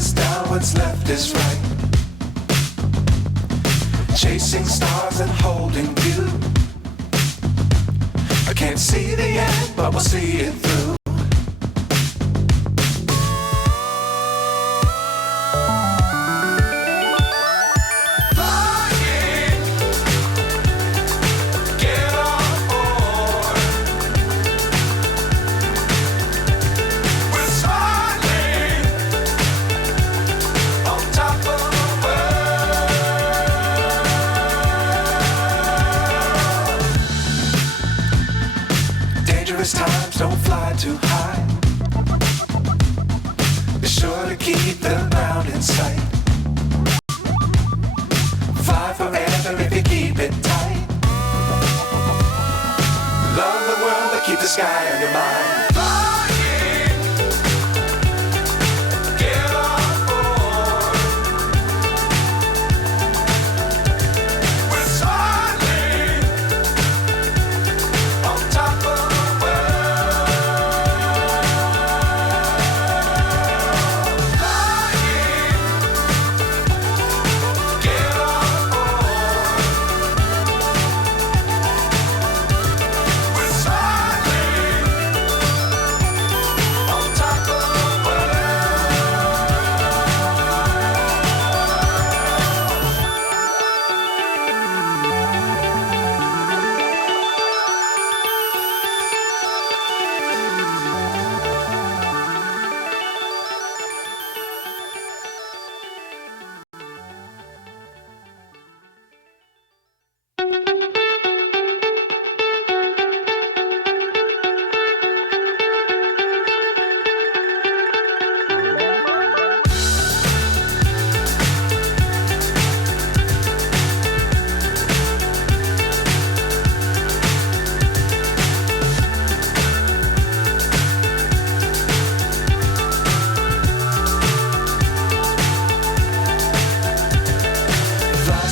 is down, what's left is right. Chasing stars and holding you. I can't see the end, but we'll see it through. Times don't fly too high. Be sure to keep the ground in sight. Fly forever if you keep it tight. Love the world but keep the sky on your mind.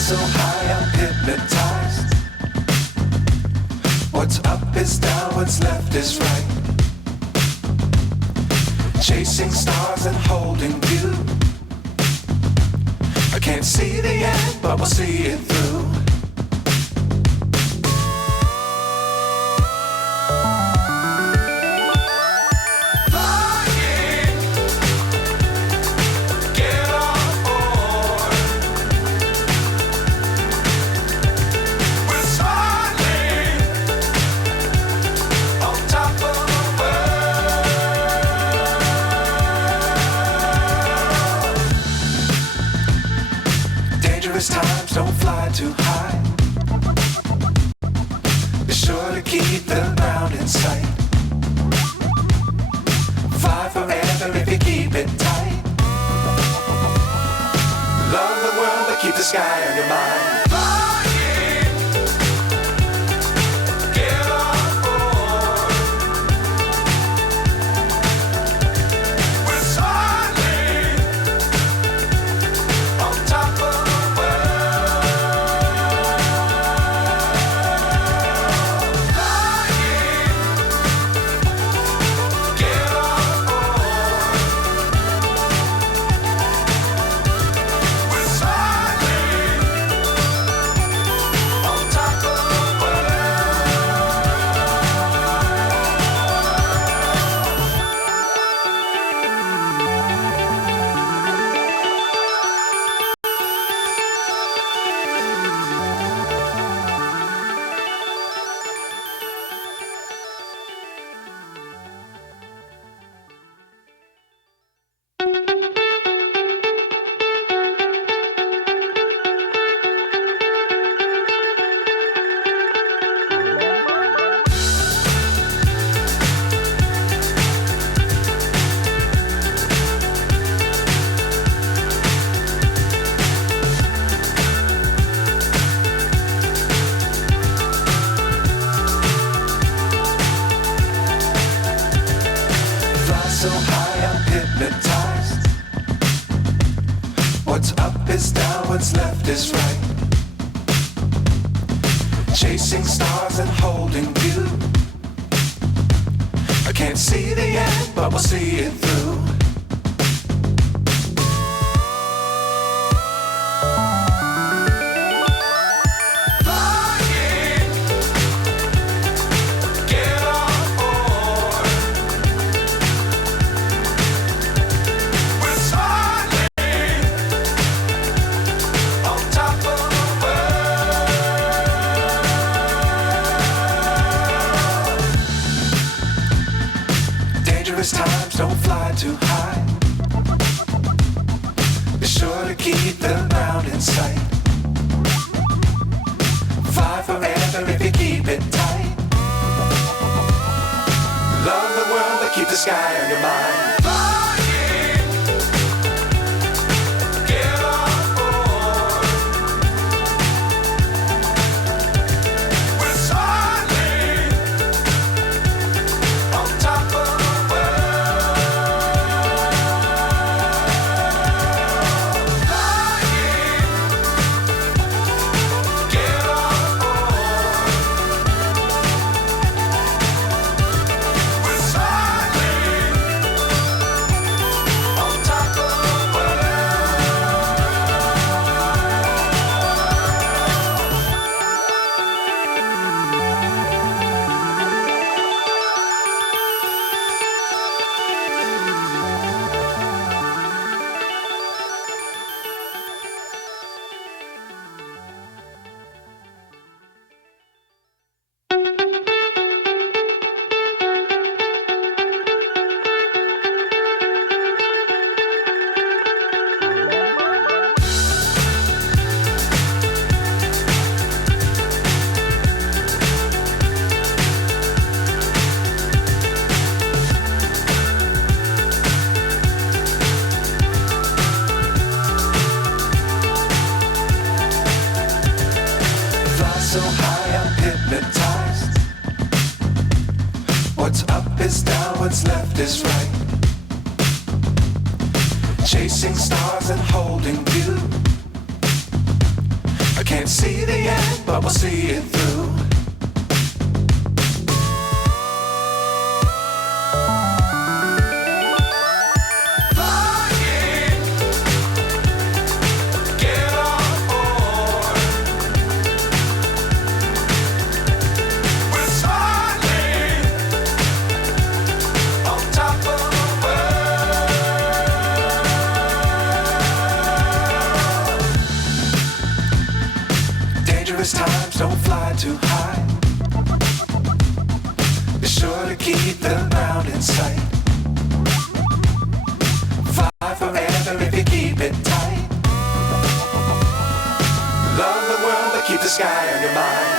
So high I'm hypnotized. What's up is down, what's left is right. Chasing stars and holding you. I can't see the end, but we'll see it through. Times don't fly too high. Be sure to keep the ground in sight. Fly forever if you keep it tight. Love the world but keep the sky on your mind. So high I'm hypnotized. What's up is down, what's left is right. Chasing stars and holding you. I can't see the end, but we'll see it through. don't fly too high. Be sure to keep the ground in sight. Fly forever if you keep it tight. Love the world, but keep the sky on your mind. So high I'm hypnotized. What's up is down, what's left is right. Chasing stars and holding you. I can't see the end, but we'll see it through. Times don't fly too high. Be sure to keep the ground in sight. Fly forever if you keep it tight. Love the world, but keep the sky on your mind.